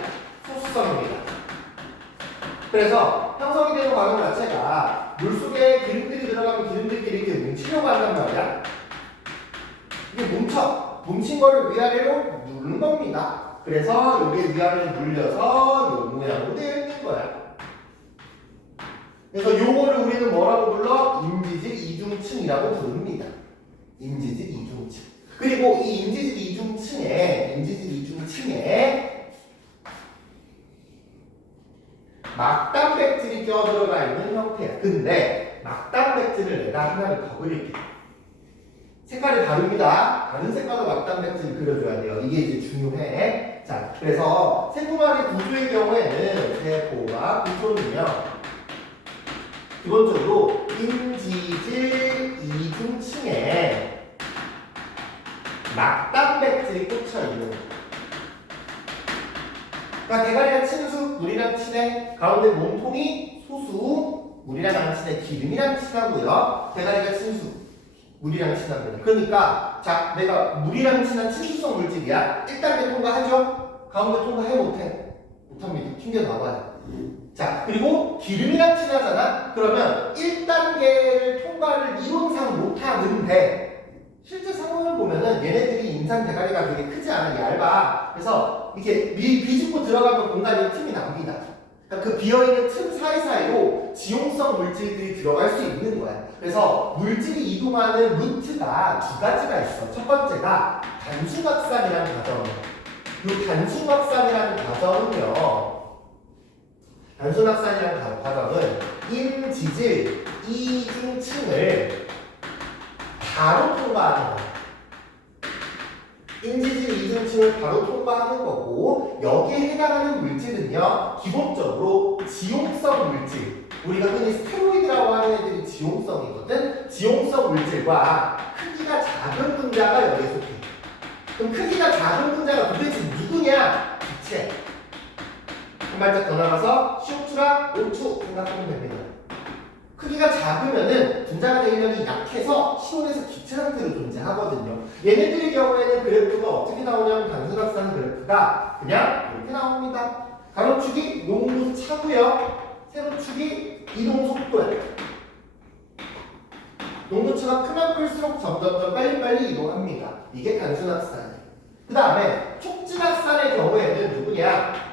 소수성입니다. 그래서 형성이 되는 과정 자체가 물속에 기름들이 들어가면 기름들끼리 이렇게 뭉치려고 한단 말이야. 이게 뭉친 거를 위아래로 누르는 겁니다. 그래서 이게 위아래로 눌려서 이 모양으로 되어 있는 거야. 그래서 요거를 우리는 뭐라고 불러? 인지질 이중층이라고 부릅니다. 인지질 이중층. 그리고 이 인지질 이중층에 막단백질이 껴들어가 있는 형태야. 근데 막단백질을 내가 하나를 더 그릴게. 색깔이 다릅니다. 다른 색깔로 막단백질 그려줘야 돼요. 이게 이제 중요해. 자, 그래서 세포만의 구조의 경우에는 세포가 구조는요, 기본적으로 인지질 이중층에 막단백질이 꽂혀 있는 거예요. 그러니까 대가리랑 친수, 물이랑 친해. 가운데 몸통이 소수, 물이랑 안 친해. 기름이랑 친하고요. 대가리가 친수, 물이랑 친합니다. 그러니까 자, 내가 물이랑 친한 친수성 물질이야. 1단계 통과하죠? 가운데 통과해 못해? 못합니다. 튕겨 나와요. 자, 그리고 기름이랑 친하잖아? 그러면 1단계를 통과를 이론상 못하는데 실제 상황을 보면은 얘네들이 인산 대가리가 되게 크지 않아. 얇아. 그래서 이렇게 비집고 들어가면 공간이 틈이 납니다. 그러니까 그 비어있는 틈 사이사이로 지용성 물질들이 들어갈 수 있는 거야. 그래서 물질이 이동하는 루트가 두 가지가 있어. 첫 번째가 단순확산이라는 과정이에요. 이 단순확산이라는 과정은 인지질 이중층을 바로 통과하는 거야. 인지질 이중층을 바로 통과하는 거고, 여기에 해당하는 물질은요, 기본적으로 지용성 물질. 우리가 흔히 스테로이드라고 하는 애들이 지용성이거든. 지용성 물질과 크기가 작은 분자가 여기에 속해. 그럼 크기가 작은 분자가 도대체 누구냐? 기체. 한 발짝 더 나가서 CO2랑 O2 생각하면 됩니다. 크기가 작으면은 분자가 대기력이 약해서 실온에서 기체 상태로 존재하거든요. 얘네들의 경우에는 그래프가 어떻게 나오냐면 단순확산 그래프가 그냥 이렇게 나옵니다. 가로축이 농도 차고요. 세로축이 이동 속도예요. 농도차가 크면 클수록 점점 빨리빨리 이동합니다. 이게 단순확산이에요. 그 다음에 촉진확산의 경우에는 누구냐?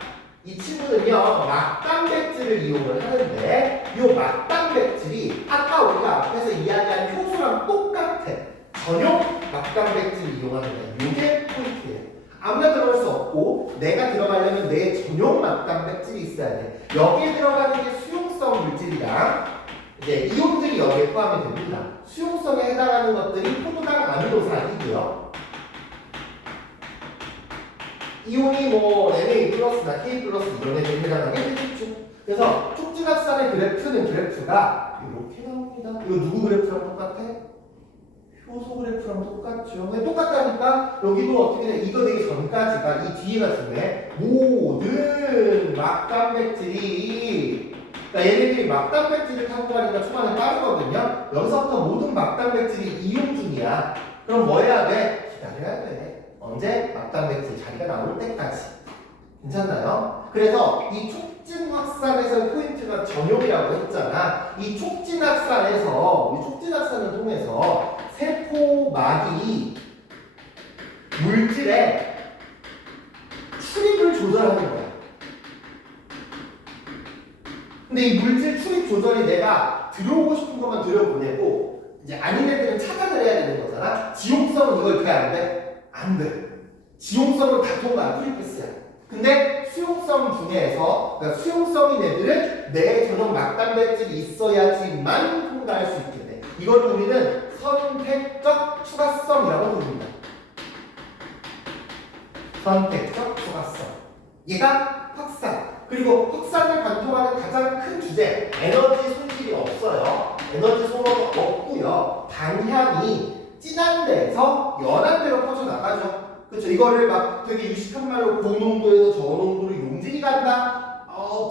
이 친구는요, 막단백질을 이용을 하는데, 이 막단백질이 아까 우리가 앞에서 이야기한 효소랑 똑같아. 전용 막단백질을 이용하는 거예요. 이게 포인트예요. 아무나 들어갈 수 없고, 내가 들어가려면 내 전용 막단백질이 있어야 돼. 여기에 들어가는 게 수용성 물질이랑, 이제 이온들이 여기에 포함이 됩니다. 수용성에 해당하는 것들이 포도당 아미노산이고요. 이온이 뭐 Na 플러스나 K 플러스 이런 애들이 해당하게 되겠죠. 그래서 촉진확산의 그래프가 이렇게 나옵니다. 이거 누구 그래프랑 똑같아? 효소 그래프랑 똑같죠. 근데 똑같다니까 여기도 어떻게 돼? 이거 되기 전까지가 이 뒤에가 중요해. 모든 막단백질이 그러니까 얘네들이 막단백질을 탐구하니까 초반에 빠르거든요. 여기서부터 모든 막단백질이 이용 중이야. 그럼 뭐 해야 돼? 기다려야 돼. 언제? 막단백질 자리가 나올 때까지. 괜찮나요? 그래서 이 촉진 확산에서의 포인트가 전용이라고 했잖아. 이 촉진 확산을 통해서 세포막이 물질의 출입을 조절하는 거야. 근데 이 물질 출입 조절이 내가 들어오고 싶은 것만 들여보내고 이제 아닌 애들은 차단을 해야 되는 거잖아. 지용성은 이걸 돼 안 돼? 안 돼. 지용성은 다 통과야. 프리패스야. 근데 수용성 중에서 그러니까 수용성인 애들은 내 전용 막단백질이 있어야지만 통과할 수 있게 돼. 이걸 우리는 선택적 추가성이라고 부릅니다. 선택적 추가성. 얘가 확산. 그리고 확산을 관통하는 가장 큰 주제, 에너지 손실이 없어요. 에너지 소모가 없고요. 방향이 진한 데에서 연한 데로 퍼져나가죠. 그렇죠. 이거를 막 되게 유식한 말로 고농도에서 저농도로 용질이 간다.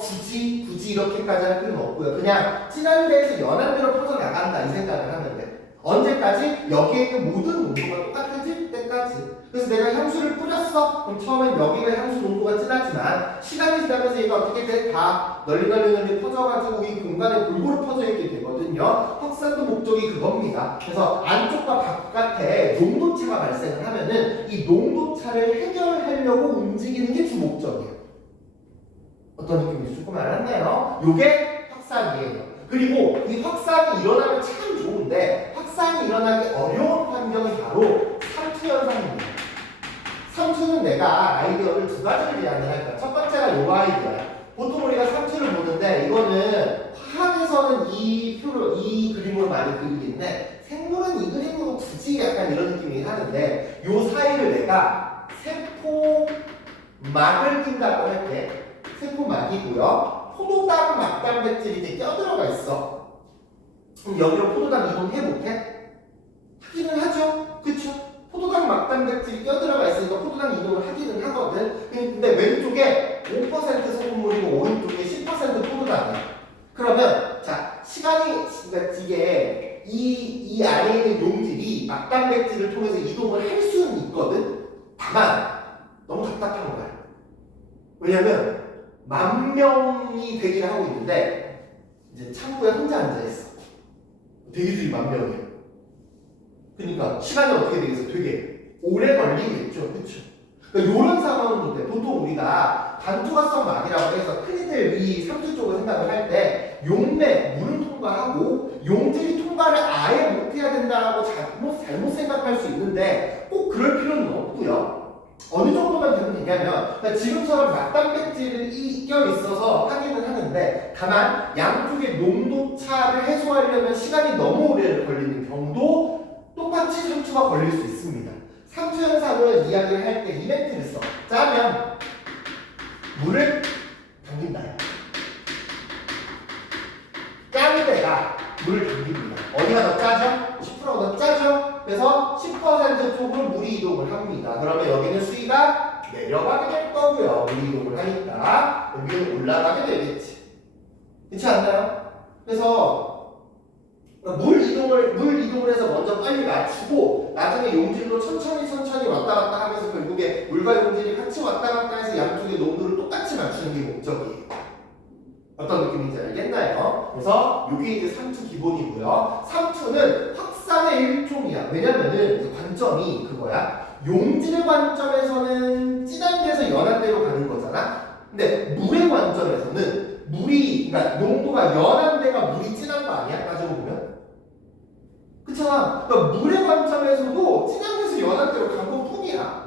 굳이 이렇게까지 할 필요는 없고요. 그냥 진한 데에서 연한 데로 퍼져나간다 이 생각을 하면 돼. 언제까지? 여기에 있는 모든 농도가 똑같아질 때까지. 그래서 내가 향수를 뿌렸어. 그럼 처음엔 여기가 향수 농도가 진하지만 시간이 지나면서 얘가 어떻게 돼? 다 널리 퍼져가지고 이 공간에 골고루 퍼져 있게 되거든요. 확산도 목적이 그겁니다. 그래서 안쪽과 바깥에 농도차가 발생을 하면은 이 농도차를 해결하려고 움직이는 게 주 목적이에요. 어떤 느낌인지 조금 알았나요? 요게 확산이에요. 그리고 이 확산이 일어나면 참 좋은데 확산이 일어나기 어려운 환경이 바로 삼투 현상입니다. 삼투는 내가 아이디어를 두 가지를 제안을 할 거야. 첫 번째가 요 아이디어야. 보통 우리가 삼투를 보는데 이거는 화학에서는 이 그림으로 많이 그리는데 생물은 이 그림으로 굳이 약간 이런 느낌이 하는데 요 사이를 내가 세포막을 낀다고 할 때 세포막이고요. 포도당 막단백질이 이제 껴들어가 있어. 그럼 여기로 포도당 이동해볼게? 하기는 하죠. 그쵸? 포도당 막단백질이 껴들어가 있으니까 포도당 이동을 하기는 하거든. 근데 왼쪽에 5% 소금물이고 오른쪽에 10% 포도당이야. 그러면 자 시간이 이게 이 안에 있는 용질이 막단백질을 통해서 이동을 할 수는 있거든. 다만 너무 답답한 거야. 왜냐면 10,000명이 대기를 하고 있는데 이제 창구에 혼자 앉아있어. 대기줄이 10,000명이에요. 그러니까 시간이 어떻게 되겠어? 되게 오래 걸리겠죠. 그쵸? 그러니까 이런 상황은 돼. 보통 우리가 반투과성 막이라고 해서 큰이들 이 삼투 쪽을 생각을 할 때 용맥, 물은 통과하고 용질이 통과를 아예 못해야 된다고 잘못 생각할 수 있는데 꼭 그럴 필요는 없고요. 어느 정도만 되면 되냐면 그러니까 지금처럼 막단백질이 껴 있어서 하기는 하는데 다만 양쪽의 농도 차를 해소하려면 시간이 너무 오래 걸리는 경우도 똑같이 삼투가 걸릴 수 있습니다. 삼투 현상을 이야기를 할 때 이 멘트를 써. 짜면 물을 당긴다. 짠 데가 물을 당깁니다. 어디가 더 짜죠? 10%가 더 짜죠? 그래서 10% 쪽으로 물이 이동을 합니다. 그러면 여기는 수위가 내려가게 될 거고요. 물이 이동을 하니까 여기는 올라가게 되겠지. 그렇지 않나요? 그래서 물 이동을 해서 먼저 빨리 맞추고 나중에 용질로 천천히 왔다 갔다 하면서 결국에 물과 용질이 같이 왔다 갔다 해서 양쪽의 농도를 똑같이 맞추는 게 목적이에요. 어떤 느낌인지 알겠나요? 그래서 이게 이제 삼투 기본이고요. 삼투는 확산의 일종이야. 왜냐면은 관점이 그거야. 용질의 관점에서는 진한 데서 연한 데로 가는 거잖아. 근데 물의 관점에서는 그러니까 농도가 연한 데가 물이 진한 거 아니야? 따지고 보면. 그렇잖아. 그러니까 물의 관점에서도 진한 데서 연한 데로 간 것뿐이야.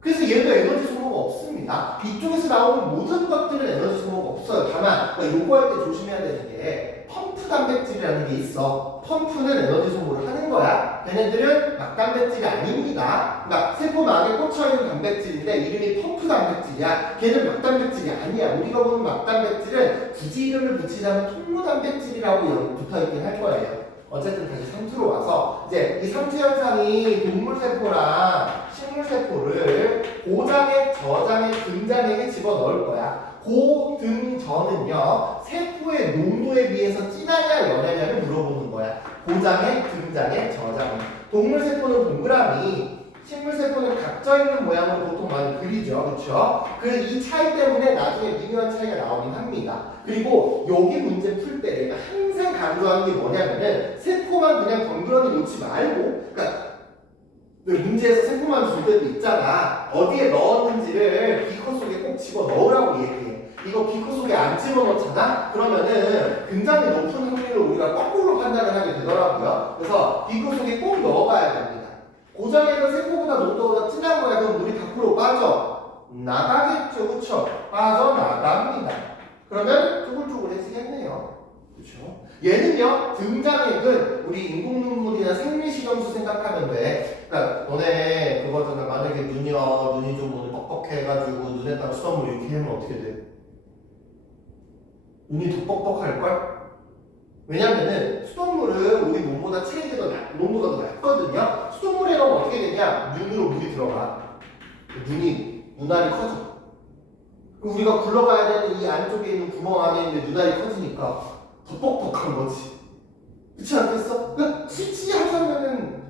그래서 얘도 에너지 소모가 없습니다. 이쪽에서 나오는 모든 것들은 에너지 소모가 없어요. 다만 요거 할 때 조심해야 되는 게 있는데 펌프 단백질이라는 게 있어. 펌프는 에너지 소모를 하는 거야. 걔네들은 막 단백질이 아닙니다. 그러니까 세포막에 꽂혀있는 단백질인데 이름이 펌프 단백질이야. 걔는 막 단백질이 아니야. 우리가 보는 막 단백질은 굳이 이름을 붙이자면 통로 단백질이라고 붙어있긴 할 거예요. 어쨌든 다시 상투로 와서 이제 이 상투 현상이 동물 세포랑 식물 세포를 고장에, 저장에, 등장에 집어넣을 거야. 고, 등, 저는요 세포의 농도에 비해서 진하냐 연하냐를 물어보는 거야. 고장에, 등장에, 저장에. 동물 세포는 동그라미, 식물 세포는 각져 있는 모양으로 보통 많이 그리죠, 그렇죠? 이 차이 때문에 나중에 미묘한 차이가 나오긴 합니다. 그리고 여기 문제 풀 때 내가 항상 강조하는 게 뭐냐면은 세포만 그냥 덩그러니 놓지 말고, 그러니까 문제에서 세포만 줄 때도 있잖아. 어디에 넣었는지를 비커 속에 꼭 집어 넣으라고 얘기해. 이거 비커 속에 안 집어 넣잖아? 그러면은 굉장히 높은 확률로 우리가 거꾸로 판단을 하게 되더라고요. 그래서 비커 속에 꼭 넣어가야 됩니다. 고정에는 세포보다 농도보다 진한 거야. 그럼 물이 밖으로 빠져 나가겠죠, 그쵸? 빠져나갑니다. 그러면 쪼글쪼글해지겠네요. 그쵸? 얘는요, 등장액은 우리 인공눈물이나 생리식염수 생각하면 돼. 그러니까 너네 그거잖아. 만약에 눈이 좀 오늘 뻑뻑해가지고 눈에다가 수돗물 이렇게 하면 어떻게 돼? 눈이 더 뻑뻑할걸? 왜냐면은 수돗물은 우리 몸보다 체액이 농도가 더 낮거든요. 수돗물에 넣으면 어떻게 되냐? 눈으로 물이 들어가. 눈알이 커져. 그럼 우리가 굴러가야 되는 이 안쪽에 있는 구멍 안에 있는 눈알이 커지니까 더 뻑뻑한 거지. 그렇지 않겠어? 그러니까 굳이 하자면은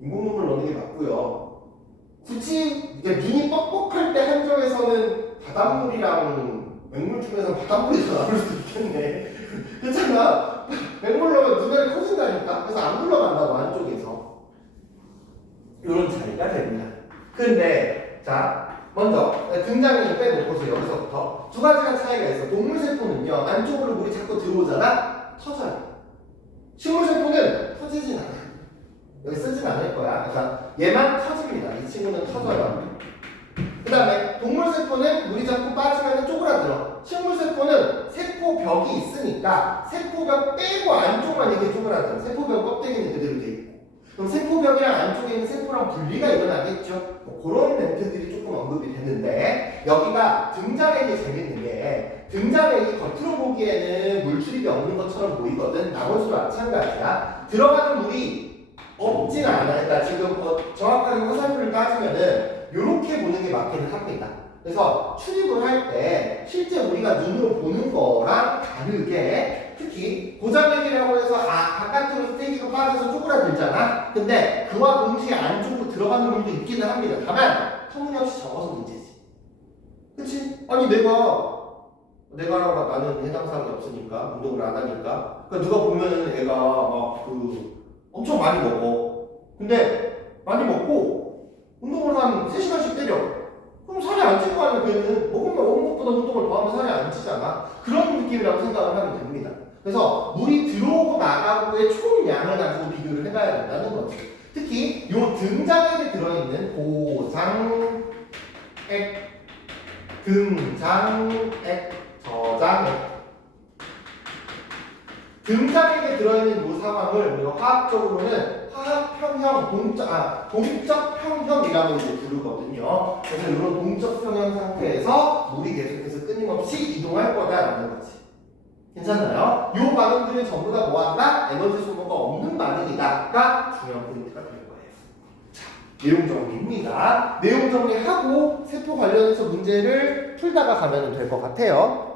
인공눈물 넣는 게 맞고요. 굳이 이게 눈이 뻑뻑할 때 한정에서는 바닷물이랑 맹물 중에서 바닷물이 더 나올 수도 있겠네. 그렇잖아. 맹물 넣으면 눈알이 커진다니까. 그래서 안 굴러간다고 안쪽에서. 이런 차이가 됩니다. 근데 자 먼저 등장을 빼놓고서 여기서부터 두 가지가 차이가 있어. 동물 세포는요 안쪽으로 물이 자꾸 들어오잖아. 터져요. 식물 세포는 터지진 않아. 여기 쓰진 않을 거야. 그러니까 얘만 터집니다. 이 친구는 터져요. 그 다음에 동물 세포는 물이 자꾸 빠지면 쪼그라들어. 식물 세포는 세포벽이 있으니까 세포벽 빼고 안쪽만 이렇게 쪼그라들어. 세포벽 껍데기는 그대로 돼 있고. 그럼 세포벽이랑 안쪽에 있는 세포랑 분리가 일어나겠죠. 뭐 그런 멘트들이 조금 언급이 되는데 여기가 등장액이 재밌는 게 등장액이 겉으로 보기에는 물출입이 없는 것처럼 보이거든. 나머지도 마찬가지야. 들어가는 물이 없진 않아. 그러니까 지금 정확하게 화살표를 따지면은 이렇게 보는 게 맞기는 합니다. 그래서 출입을 할 때 실제 우리가 눈으로 보는 거랑 다르게 특히 고장액이라고 해서 바깥으로 세기가 빠져서 쪼그라들잖아. 근데 그와 동시에 안쪽으로 들어가는 물도 있기는 합니다. 다만 터무니없이 적어서 문제지. 그치? 아니 내가라고 나는 해당 사항이 없으니까 운동을 안 하니까 그러니까 누가 보면은 애가 막 엄청 많이 먹어. 근데 많이 먹고 운동을 한 3시간씩 때려. 그럼 살이 안 찔 거 아니야. 걔는 먹은 것보다 운동을 더 하면 살이 안 찌잖아. 그런 느낌이라고 생각을 하면 됩니다. 그래서 물이 들어오고 나가고의 총량을 가지고 비교를 해봐야 된다는 거지. 특히 이 등장액에 들어있는 고장액, 등장액, 저장액 등장액에 들어있는 이 상황을 우리가 화학적으로는 화학평형, 동적평형이라고 이제 부르거든요. 그래서 이런 동적평형 상태에서 물이 계속해서 끊임없이 이동할 거다라는 거지. 괜찮나요? 이 반응들은 전부 다 뭐한다? 에너지 소모가 없는 반응이다가 중요한 포인트가 될 거예요. 자, 내용 정리입니다. 내용 정리하고 세포 관련해서 문제를 풀다가 가면 될 것 같아요.